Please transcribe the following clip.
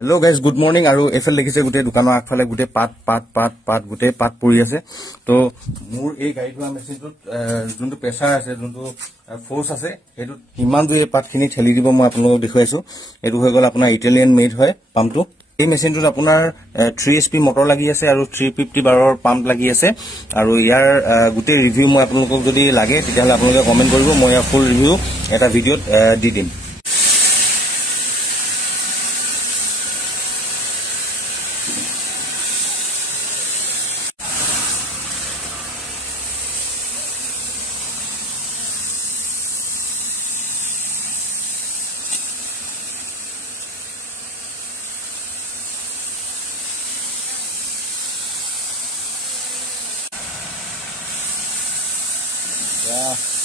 Hello guys, good morning. Aru efel dekhise gute dukano agphale gute pat gute pat pori ase. To mur ei gari dua machine tut juntu pressure ase, juntu force ase, etu iman du ei pat khini theli dibo moi apnalok dekhaisu. Etu hoy gol apuna Italian made hoy pump tu. এই machine টুত আপোনাৰ 3 HP motor লাগি আছে আৰু 350 বাৰৰ pump লাগি আছে আৰু ইয়াৰ গুটে review মই আপোনালোকক যদি লাগে তেতিয়াহলে আপোনালোকে কমেন্ট কৰিব মই ইয়াৰ ফুল ৰিভিউ এটা ভিডিওত দি দিম Yeah.